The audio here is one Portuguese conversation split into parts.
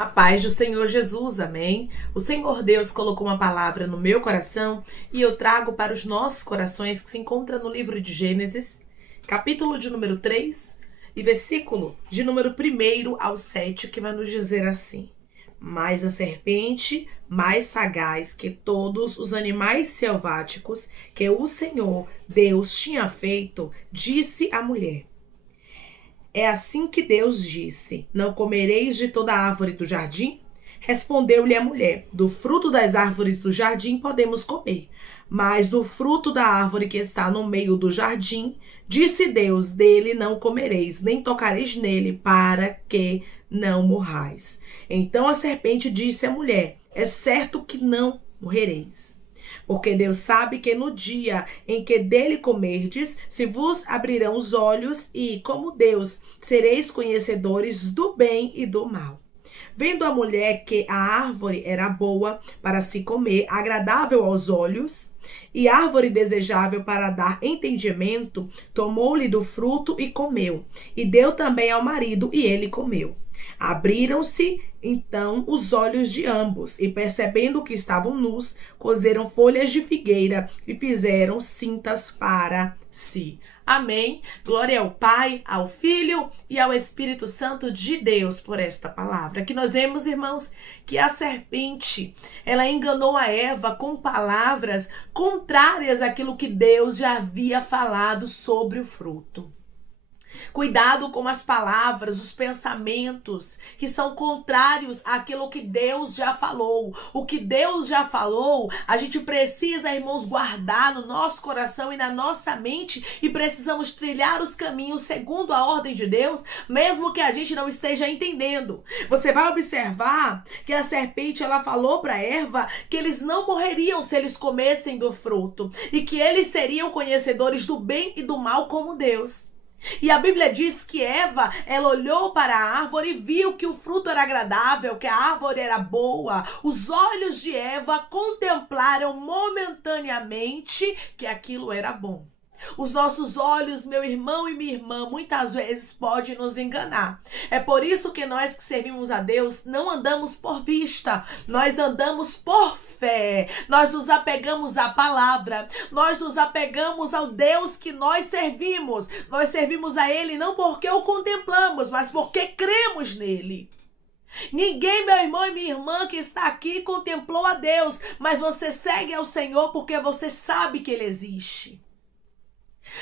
A paz do Senhor Jesus, amém? O Senhor Deus colocou uma palavra no meu coração e eu trago para os nossos corações que se encontra no livro de Gênesis, capítulo de número 3 e versículo de número 1 ao 7, que vai nos dizer assim: Mas a serpente, mais sagaz que todos os animais selváticos que o Senhor Deus tinha feito, disse à mulher: É assim que Deus disse: Não comereis de toda árvore do jardim? Respondeu-lhe a mulher: Do fruto das árvores do jardim podemos comer, mas do fruto da árvore que está no meio do jardim, disse Deus: Dele não comereis, nem tocareis nele, para que não morrais. Então a serpente disse à mulher: É certo que não morrereis. Porque Deus sabe que no dia em que dele comerdes, se vos abrirão os olhos e, como Deus, sereis conhecedores do bem e do mal. Vendo a mulher que a árvore era boa para se comer, agradável aos olhos, e árvore desejável para dar entendimento, tomou-lhe do fruto e comeu, e deu também ao marido, e ele comeu. Abriram-se então os olhos de ambos, e percebendo que estavam nus, coseram folhas de figueira e fizeram cintas para si. Amém. Glória ao Pai, ao Filho e ao Espírito Santo de Deus por esta palavra. Que nós vemos, irmãos, que a serpente, ela enganou a Eva com palavras contrárias àquilo que Deus já havia falado sobre o fruto. Cuidado com as palavras, os pensamentos que são contrários àquilo que Deus já falou. O que Deus já falou, a gente precisa, irmãos, guardar no nosso coração e na nossa mente, e precisamos trilhar os caminhos segundo a ordem de Deus, mesmo que a gente não esteja entendendo. Você vai observar que a serpente, ela falou para Eva que eles não morreriam se eles comessem do fruto, e que eles seriam conhecedores do bem e do mal como Deus. E a Bíblia diz que Eva, ela olhou para a árvore e viu que o fruto era agradável, que a árvore era boa. Os olhos de Eva contemplaram momentaneamente que aquilo era bom. Os nossos olhos, meu irmão e minha irmã, muitas vezes podem nos enganar. É por isso que nós que servimos a Deus não andamos por vista, nós andamos por fé. Nós nos apegamos à palavra, nós nos apegamos ao Deus que nós servimos. Nós servimos a Ele não porque o contemplamos, mas porque cremos nele. Ninguém, meu irmão e minha irmã que está aqui, contemplou a Deus, mas você segue ao Senhor porque você sabe que Ele existe.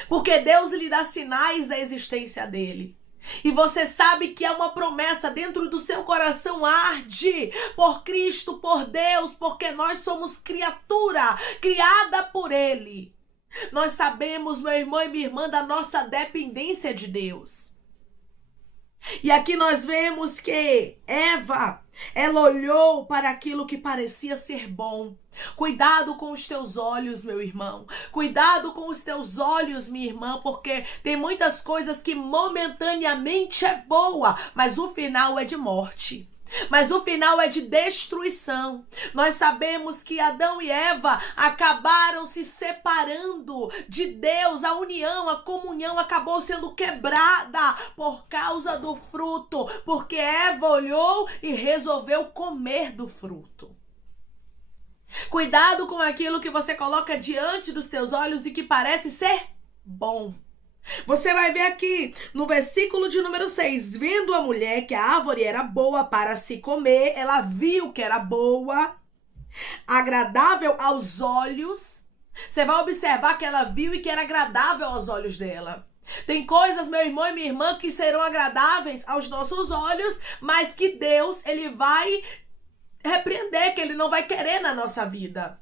Porque Deus lhe dá sinais da existência dele. E você sabe que é uma promessa dentro do seu coração, arde por Cristo, por Deus, porque nós somos criatura criada por Ele. Nós sabemos, meu irmão e minha irmã, da nossa dependência de Deus. E aqui nós vemos que Eva, ela olhou para aquilo que parecia ser bom. Cuidado com os teus olhos, meu irmão. Cuidado com os teus olhos, minha irmã, porque tem muitas coisas que momentaneamente é boa, mas o final é de morte. Mas o final é de destruição. Nós sabemos que Adão e Eva acabaram se separando de Deus. A união, a comunhão acabou sendo quebrada por causa do fruto, porque Eva olhou e resolveu comer do fruto. Cuidado com aquilo que você coloca diante dos teus olhos e que parece ser bom. Você vai ver aqui no versículo de número 6, vendo a mulher que a árvore era boa para se comer, ela viu que era boa, agradável aos olhos. Você vai observar que ela viu e que era agradável aos olhos dela. Tem coisas, meu irmão e minha irmã, que serão agradáveis aos nossos olhos, mas que Deus, Ele vai repreender, que Ele não vai querer na nossa vida.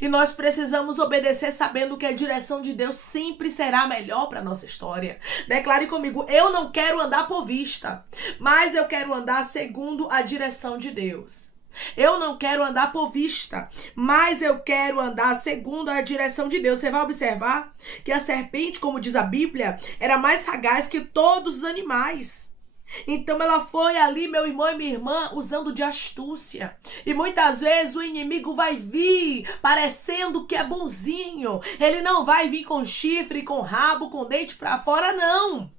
E nós precisamos obedecer sabendo que a direção de Deus sempre será melhor para a nossa história. Declare comigo: eu não quero andar por vista, mas eu quero andar segundo a direção de Deus. Eu não quero andar por vista, mas eu quero andar segundo a direção de Deus. Você vai observar que a serpente, como diz a Bíblia, era mais sagaz que todos os animais. Então ela foi ali, meu irmão e minha irmã, usando de astúcia. E muitas vezes o inimigo vai vir parecendo que é bonzinho. Ele não vai vir com chifre, com rabo, com dente para fora, não.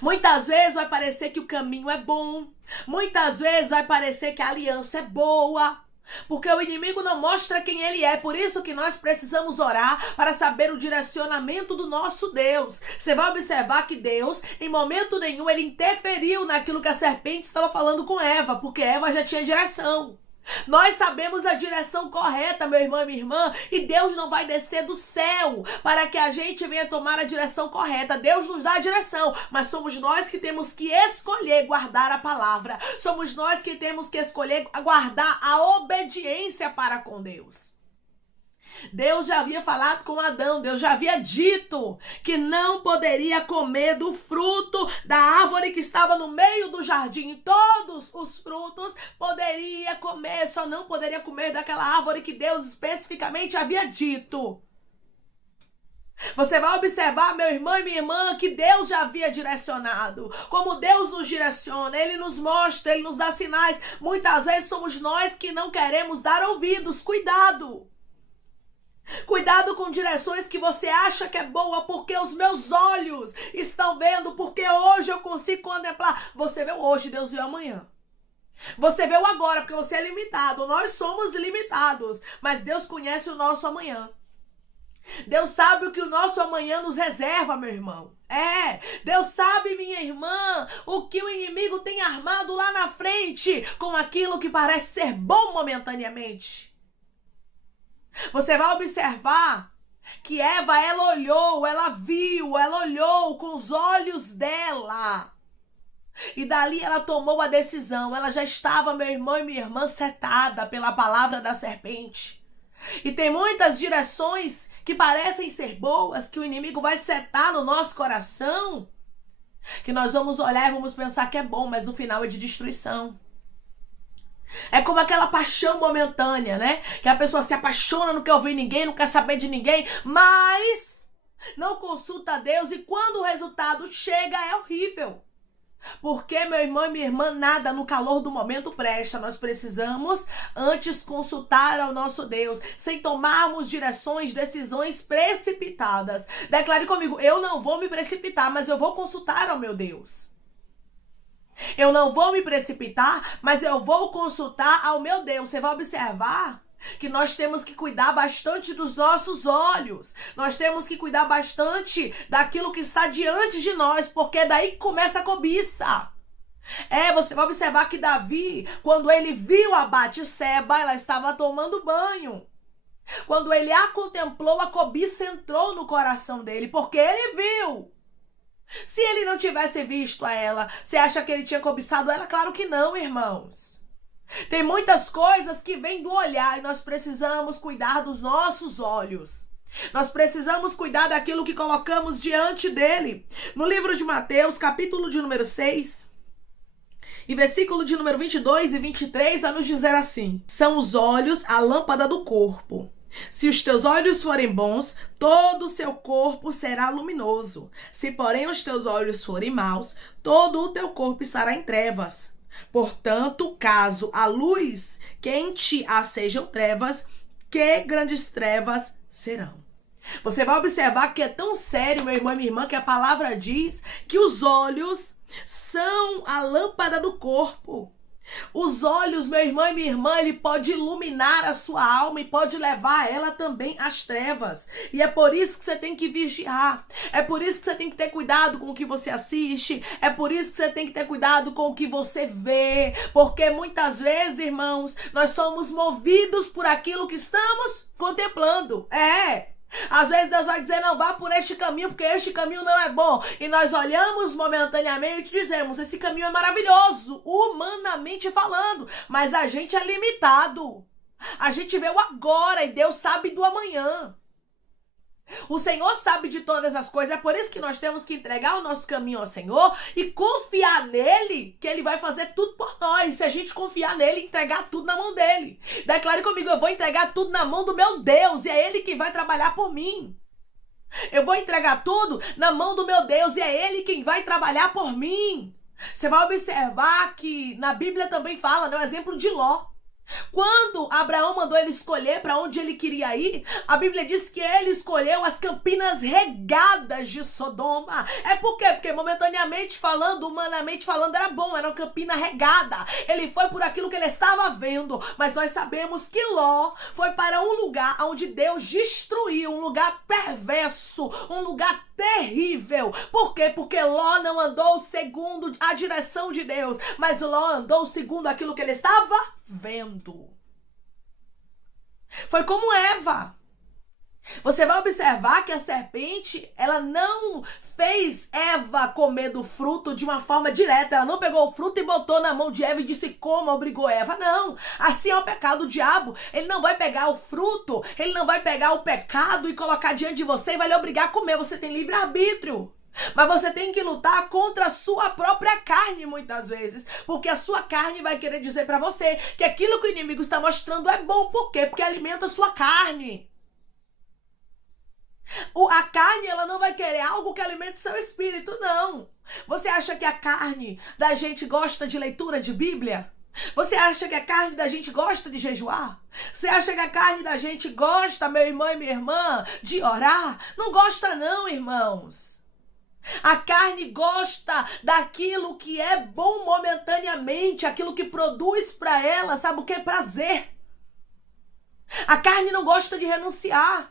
Muitas vezes vai parecer que o caminho é bom. Muitas vezes vai parecer que a aliança é boa. Porque o inimigo não mostra quem ele é. Por isso que nós precisamos orar para saber o direcionamento do nosso Deus. Você vai observar que Deus, em momento nenhum, ele interferiu naquilo que a serpente estava falando com Eva. Porque Eva já tinha direção. Nós sabemos a direção correta, meu irmão e minha irmã, e Deus não vai descer do céu para que a gente venha tomar a direção correta. Deus nos dá a direção, mas somos nós que temos que escolher guardar a palavra. Somos nós que temos que escolher guardar a obediência para com Deus. Deus já havia falado com Adão, Deus já havia dito que não poderia comer do fruto da árvore que estava no meio do jardim. Todos os frutos poderia comer, só não poderia comer daquela árvore que Deus especificamente havia dito. Você vai observar, meu irmão e minha irmã, que Deus já havia direcionado. Como Deus nos direciona, Ele nos mostra, Ele nos dá sinais. Muitas vezes somos nós que não queremos dar ouvidos. Cuidado! Cuidado com direções que você acha que é boa, porque os meus olhos estão vendo, porque hoje eu consigo contemplar. Você vê hoje, Deus viu amanhã. Você vê o agora, porque você é limitado. Nós somos limitados, mas Deus conhece o nosso amanhã. Deus sabe o que o nosso amanhã nos reserva, meu irmão. Deus sabe, minha irmã, o que o inimigo tem armado lá na frente com aquilo que parece ser bom momentaneamente. Você vai observar que Eva, ela olhou, ela viu, ela olhou com os olhos dela. E dali ela tomou a decisão. Ela já estava, meu irmão e minha irmã, setada pela palavra da serpente. E tem muitas direções que parecem ser boas, que o inimigo vai setar no nosso coração, que nós vamos olhar e vamos pensar que é bom, mas no final é de destruição. É como aquela paixão momentânea, né? Que a pessoa se apaixona, não quer ouvir ninguém, não quer saber de ninguém, mas não consulta a Deus e quando o resultado chega é horrível. Porque, meu irmão e minha irmã, nada no calor do momento presta. Nós precisamos antes consultar ao nosso Deus, sem tomarmos direções, decisões precipitadas. Declare comigo, eu não vou me precipitar, mas eu vou consultar ao meu Deus. Eu não vou me precipitar, mas eu vou consultar ao meu Deus. Você vai observar que nós temos que cuidar bastante dos nossos olhos. Nós temos que cuidar bastante daquilo que está diante de nós, porque daí começa a cobiça. Você vai observar que Davi, quando ele viu a Batseba, ela estava tomando banho. Quando ele a contemplou, a cobiça entrou no coração dele, porque ele viu. Se ele não tivesse visto a ela, você acha que ele tinha cobiçado ela? Claro que não, irmãos. Tem muitas coisas que vêm do olhar e nós precisamos cuidar dos nossos olhos. Nós precisamos cuidar daquilo que colocamos diante dele. No livro de Mateus, capítulo de número 6, e versículo de número 22 e 23, vai nos dizer assim: são os olhos a lâmpada do corpo. Se os teus olhos forem bons, todo o seu corpo será luminoso. Se, porém, os teus olhos forem maus, todo o teu corpo estará em trevas. Portanto, caso a luz que em ti há sejam trevas, que grandes trevas serão. Você vai observar que é tão sério, meu irmão e minha irmã, que a palavra diz que os olhos são a lâmpada do corpo. Os olhos, meu irmão e minha irmã, ele pode iluminar a sua alma e pode levar ela também às trevas. E é por isso que você tem que vigiar. É por isso que você tem que ter cuidado com o que você assiste. É por isso que você tem que ter cuidado com o que você vê. Porque muitas vezes, irmãos, nós somos movidos por aquilo que estamos contemplando. Às vezes Deus vai dizer, não, vá por este caminho, porque este caminho não é bom. E nós olhamos momentaneamente e dizemos, esse caminho é maravilhoso, humanamente falando. Mas a gente é limitado. A gente vê o agora e Deus sabe do amanhã. O Senhor sabe de todas as coisas. É por isso que nós temos que entregar o nosso caminho ao Senhor e confiar nele, que ele vai fazer tudo por nós. Se a gente confiar nele, entregar tudo na mão dele. Declare comigo, eu vou entregar tudo na mão do meu Deus e é ele que vai trabalhar por mim. Eu vou entregar tudo na mão do meu Deus e é ele quem vai trabalhar por mim. Você vai observar que na Bíblia também fala, né, o exemplo de Ló. Quando Abraão mandou ele escolher para onde ele queria ir, a Bíblia diz que ele escolheu as campinas regadas de Sodoma. É por quê? Porque momentaneamente falando, humanamente falando, era bom, era uma campina regada. Ele foi por aquilo que ele estava vendo, mas nós sabemos que Ló foi para um lugar onde Deus destruiu, um lugar perverso, um lugar terrível. Por quê? Porque Ló não andou segundo a direção de Deus, mas Ló andou segundo aquilo que ele estava vendo. Foi como Eva. Você vai observar que a serpente, ela não fez Eva comer do fruto de uma forma direta. Ela não pegou o fruto e botou na mão de Eva e disse coma, obrigou Eva. Não. Assim é o pecado. O diabo, ele não vai pegar o fruto, ele não vai pegar o pecado e colocar diante de você e vai lhe obrigar a comer. Você tem livre-arbítrio. Mas você tem que lutar contra a sua própria carne muitas vezes, porque a sua carne vai querer dizer para você que aquilo que o inimigo está mostrando é bom. Por quê? Porque alimenta a sua carne. A carne, ela não vai querer algo que alimente seu espírito, não. Você acha que a carne da gente gosta de leitura de Bíblia? Você acha que a carne da gente gosta de jejuar? Você acha que a carne da gente gosta, meu irmão e minha irmã, de orar? Não gosta não, irmãos. A carne gosta daquilo que é bom momentaneamente, aquilo que produz para ela, sabe o que? Prazer. A carne não gosta de renunciar.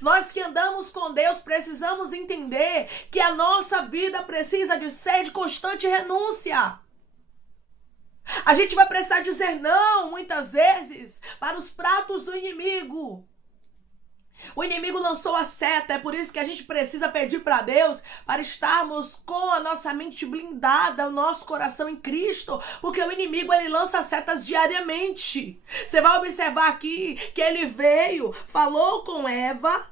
Nós que andamos com Deus precisamos entender que a nossa vida precisa de ser de constante renúncia. A gente vai precisar dizer não, muitas vezes, para os pratos do inimigo. O inimigo lançou a seta, é por isso que a gente precisa pedir para Deus para estarmos com a nossa mente blindada, o nosso coração em Cristo, porque o inimigo, ele lança setas diariamente. Você vai observar aqui que ele veio, falou com Eva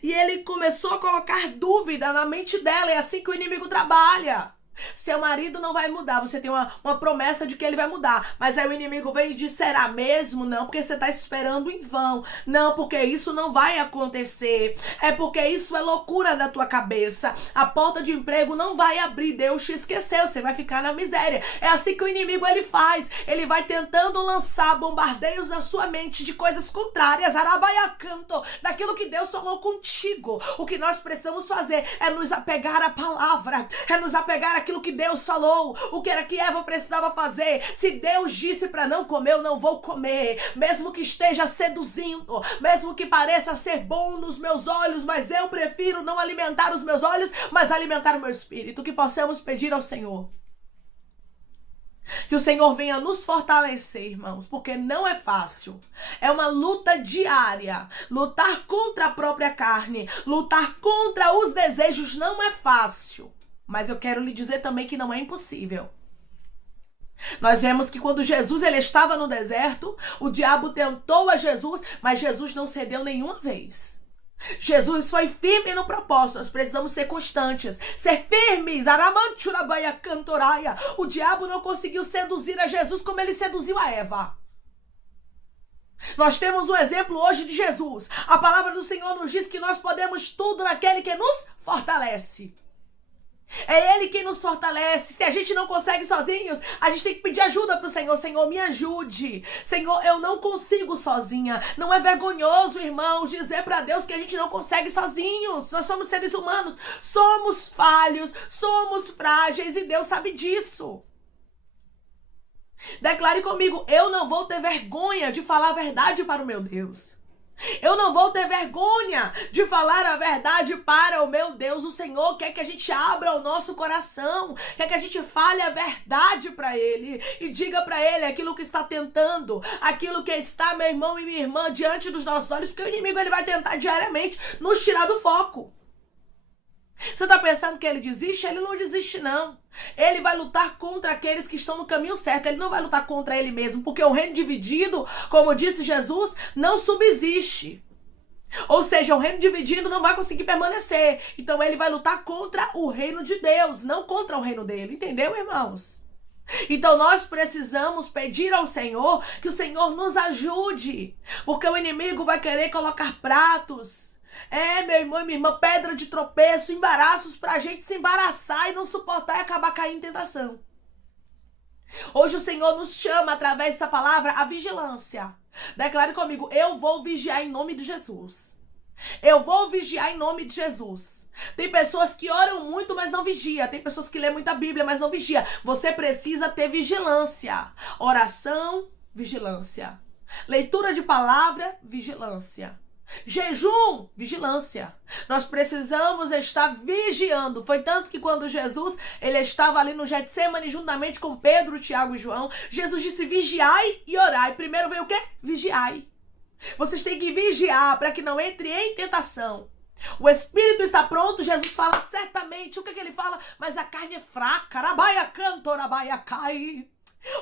e ele começou a colocar dúvida na mente dela. É assim que o inimigo trabalha. Seu marido não vai mudar, você tem uma promessa de que ele vai mudar, mas aí o inimigo vem e diz, será mesmo? Não, porque você está esperando em vão. Não, porque isso não vai acontecer. É porque isso é loucura da tua cabeça. A porta de emprego não vai abrir, Deus te esqueceu, você vai ficar na miséria. É assim que o inimigo, ele faz. Ele vai tentando lançar bombardeios na sua mente de coisas contrárias, arabaiacanto, daquilo que Deus falou contigo. O que nós precisamos fazer é nos apegar à palavra, é nos apegar àquilo que Deus falou. O que era que Eva precisava fazer? Se Deus disse para não comer, eu não vou comer, mesmo que esteja seduzindo, mesmo que pareça ser bom nos meus olhos, mas eu prefiro não alimentar os meus olhos, mas alimentar o meu espírito. Que possamos pedir ao Senhor que o Senhor venha nos fortalecer, irmãos, porque não é fácil. É uma luta diária. Lutar contra a própria carne, lutar contra os desejos não é fácil. Mas eu quero lhe dizer também que não é impossível. Nós vemos que quando Jesus, ele estava no deserto, o diabo tentou a Jesus, mas Jesus não cedeu nenhuma vez. Jesus foi firme no propósito. Nós precisamos ser constantes, ser firmes. O diabo não conseguiu seduzir a Jesus como ele seduziu a Eva. Nós temos um exemplo hoje de Jesus. A palavra do Senhor nos diz que nós podemos tudo naquele que nos fortalece. É Ele quem nos fortalece. Se a gente não consegue sozinhos, a gente tem que pedir ajuda para o Senhor. Senhor, me ajude. Senhor, eu não consigo sozinha. Não é vergonhoso, irmãos, dizer para Deus que a gente não consegue sozinhos. Nós somos seres humanos, somos falhos, somos frágeis e Deus sabe disso. Declare comigo, eu não vou ter vergonha de falar a verdade para o meu Deus. Eu não vou ter vergonha de falar a verdade para o meu Deus. O Senhor quer que a gente abra o nosso coração, quer que a gente fale a verdade para Ele e diga para Ele aquilo que está tentando, aquilo que está, meu irmão e minha irmã, diante dos nossos olhos, porque o inimigo, ele vai tentar diariamente nos tirar do foco. Você está pensando que ele desiste? Ele não desiste, não. Ele vai lutar contra aqueles que estão no caminho certo. Ele não vai lutar contra ele mesmo, porque o reino dividido, como disse Jesus, não subsiste. Ou seja, o reino dividido não vai conseguir permanecer. Então ele vai lutar contra o reino de Deus, não contra o reino dele. Entendeu, irmãos? Então nós precisamos pedir ao Senhor que o Senhor nos ajude, porque o inimigo vai querer colocar pratos, meu irmão e minha irmã, pedra de tropeço, embaraços pra gente se embaraçar e não suportar e acabar caindo em tentação. Hoje o Senhor nos chama, através dessa palavra, a vigilância. Declare comigo: eu vou vigiar em nome de Jesus. Eu vou vigiar em nome de Jesus. Tem pessoas que oram muito, mas não vigia. Tem pessoas que lêem muita Bíblia, mas não vigia. Você precisa ter vigilância. Oração, vigilância. Leitura de palavra, vigilância. Jejum, vigilância. Nós precisamos estar vigiando. Foi tanto que quando Jesus ele estava ali no Getsemane juntamente com Pedro, Tiago e João, Jesus disse: vigiai e orai. Primeiro veio o quê? Vigiai. Vocês têm que vigiar para que não entre em tentação. O espírito está pronto, Jesus fala certamente. O que ele fala? Mas a carne é fraca. Rabaia canto, rabaia cai.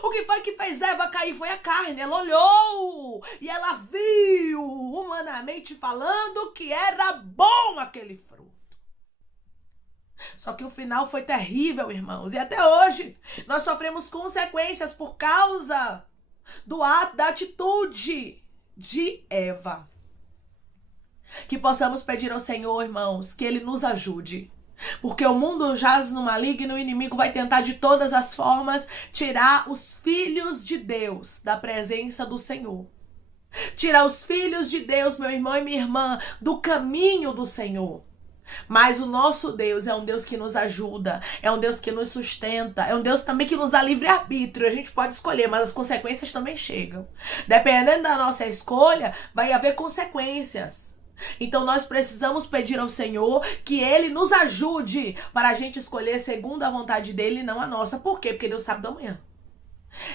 O que foi que fez Eva cair foi a carne. Ela olhou e ela viu, humanamente falando, que era bom aquele fruto. Só que o final foi terrível, irmãos. E até hoje nós sofremos consequências por causa do ato, da atitude de Eva. Que possamos pedir ao Senhor, irmãos, que Ele nos ajude. Porque o mundo jaz no maligno, o inimigo vai tentar de todas as formas tirar os filhos de Deus da presença do Senhor. Tirar os filhos de Deus, meu irmão e minha irmã, do caminho do Senhor. Mas o nosso Deus é um Deus que nos ajuda, é um Deus que nos sustenta, é um Deus também que nos dá livre-arbítrio. A gente pode escolher, mas as consequências também chegam. Dependendo da nossa escolha, vai haver consequências. Então nós precisamos pedir ao Senhor que Ele nos ajude para a gente escolher segundo a vontade dEle e não a nossa. Por quê? Porque Deus sabe do amanhã.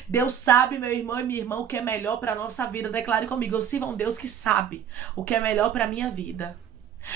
Deus sabe, meu irmão e minha irmã, o que é melhor para a nossa vida. Declare comigo: eu sirvo a um Deus que sabe o que é melhor para a minha vida.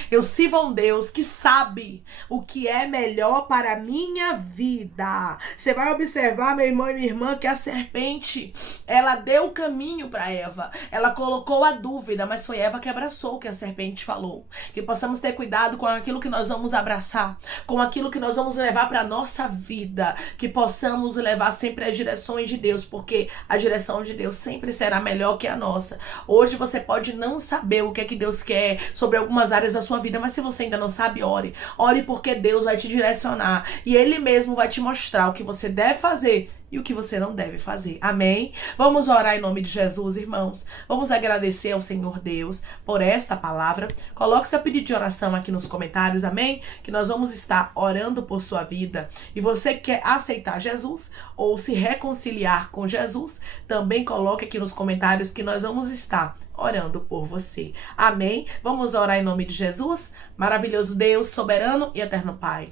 Eu sirvo a um Deus que sabe o que é melhor para a minha vida. Você vai observar, meu irmão e minha irmã, que a serpente, ela deu o caminho para Eva. Ela colocou a dúvida, mas foi Eva que abraçou o que a serpente falou. Que possamos ter cuidado com aquilo que nós vamos abraçar, com aquilo que nós vamos levar para a nossa vida. Que possamos levar sempre as direções de Deus, porque a direção de Deus sempre será melhor que a nossa. Hoje você pode não saber o que é que Deus quer sobre algumas áreas da sua vida, mas se você ainda não sabe, ore. Ore, porque Deus vai te direcionar e Ele mesmo vai te mostrar o que você deve fazer e o que você não deve fazer. Amém? Vamos orar em nome de Jesus, irmãos. Vamos agradecer ao Senhor Deus por esta palavra. Coloque seu pedido de oração aqui nos comentários, amém? Que nós vamos estar orando por sua vida. E você que quer aceitar Jesus ou se reconciliar com Jesus, também coloque aqui nos comentários que nós vamos estar orando por você. Amém? Vamos orar em nome de Jesus? Maravilhoso Deus, soberano e eterno Pai.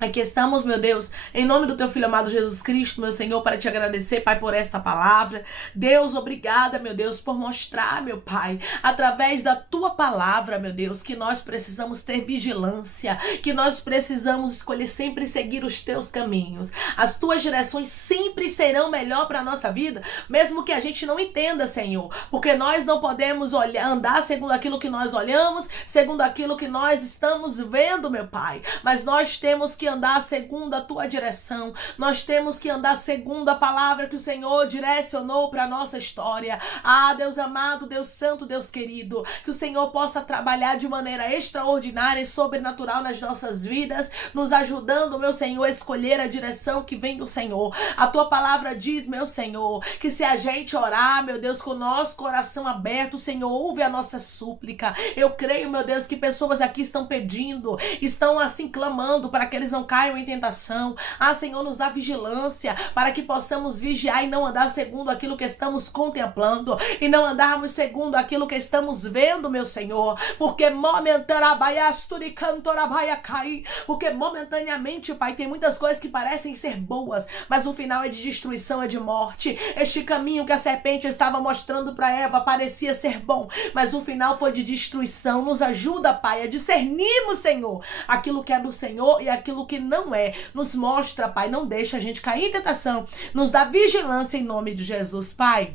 Aqui estamos, meu Deus, em nome do teu Filho amado Jesus Cristo, meu Senhor, para te agradecer, Pai, por esta palavra. Deus, obrigada, meu Deus, por mostrar, meu Pai, através da tua palavra, meu Deus, que nós precisamos ter vigilância, que nós precisamos escolher sempre seguir os teus caminhos. As tuas direções sempre serão melhor para a nossa vida, mesmo que a gente não entenda, Senhor, porque nós não podemos andar segundo aquilo que nós olhamos, segundo aquilo que nós estamos vendo, meu Pai, mas nós temos que andar segundo a tua direção. Nós temos que andar segundo a palavra que o Senhor direcionou para a nossa história. Ah, Deus amado, Deus santo, Deus querido, que o Senhor possa trabalhar de maneira extraordinária e sobrenatural nas nossas vidas, nos ajudando, meu Senhor, a escolher a direção que vem do Senhor. A tua palavra diz, meu Senhor, que se a gente orar, meu Deus, com o nosso coração aberto, o Senhor ouve a nossa súplica. Eu creio, meu Deus, que pessoas aqui estão pedindo, estão assim clamando para que eles não caiam em tentação. Ah, Senhor, nos dá vigilância para que possamos vigiar e não andar segundo aquilo que estamos contemplando e não andarmos segundo aquilo que estamos vendo, meu Senhor, porque momentaneamente, Pai, tem muitas coisas que parecem ser boas, mas o final é de destruição, é de morte. Este caminho que a serpente estava mostrando para Eva parecia ser bom, mas o final foi de destruição. Nos ajuda, Pai, a discernirmos, Senhor, aquilo que é do Senhor e aquilo que não é. Nos mostra, Pai, não deixa a gente cair em tentação. Nos dá vigilância em nome de Jesus, Pai.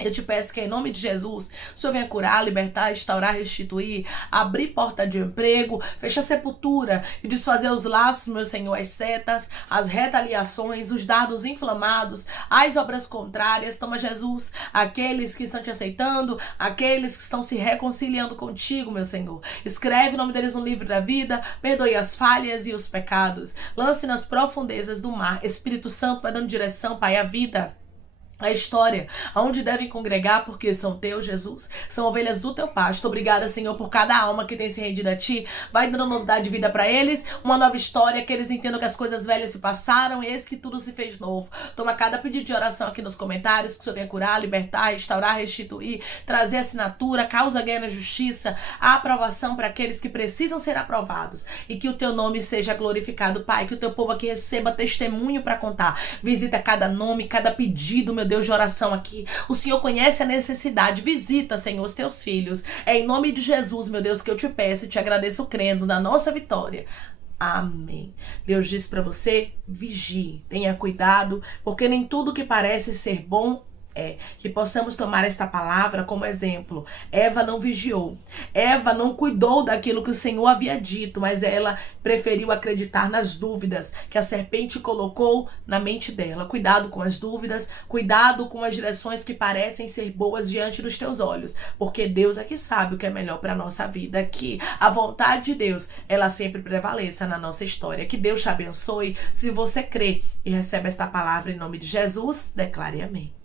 Eu te peço que em nome de Jesus, o Senhor venha curar, libertar, restaurar, restituir, abrir porta de emprego, fechar sepultura e desfazer os laços, meu Senhor, as setas, as retaliações, os dardos inflamados, as obras contrárias. Toma, Jesus, aqueles que estão te aceitando, aqueles que estão se reconciliando contigo, meu Senhor. Escreve o nome deles no livro da vida, perdoe as falhas e os pecados. Lance nas profundezas do mar. Espírito Santo vai dando direção, Pai, à vida, a história, aonde devem congregar, porque são teus, Jesus. São ovelhas do teu pasto. Obrigada, Senhor, por cada alma que tem se rendido a ti. Vai dando novidade de vida para eles, uma nova história, que eles entendam que as coisas velhas se passaram e eis que tudo se fez novo. Toma cada pedido de oração aqui nos comentários, que o Senhor venha curar, libertar, restaurar, restituir, trazer assinatura, causa, ganha na justiça, a aprovação para aqueles que precisam ser aprovados. E que o teu nome seja glorificado, Pai. Que o teu povo aqui receba testemunho para contar. Visita cada nome, cada pedido, meu Deus, de oração aqui. O Senhor conhece a necessidade. Visita, Senhor, os teus filhos. É em nome de Jesus, meu Deus, que eu te peço e te agradeço crendo na nossa vitória. Amém. Deus diz para você: vigie, tenha cuidado, porque nem tudo que parece ser bom que possamos tomar esta palavra como exemplo. Eva não vigiou. Eva não cuidou daquilo que o Senhor havia dito, mas ela preferiu acreditar nas dúvidas que a serpente colocou na mente dela. Cuidado com as dúvidas, cuidado com as direções que parecem ser boas diante dos teus olhos, porque Deus é que sabe o que é melhor para a nossa vida, que a vontade de Deus, ela sempre prevaleça na nossa história. Que Deus te abençoe. Se você crê e recebe esta palavra em nome de Jesus, declare amém.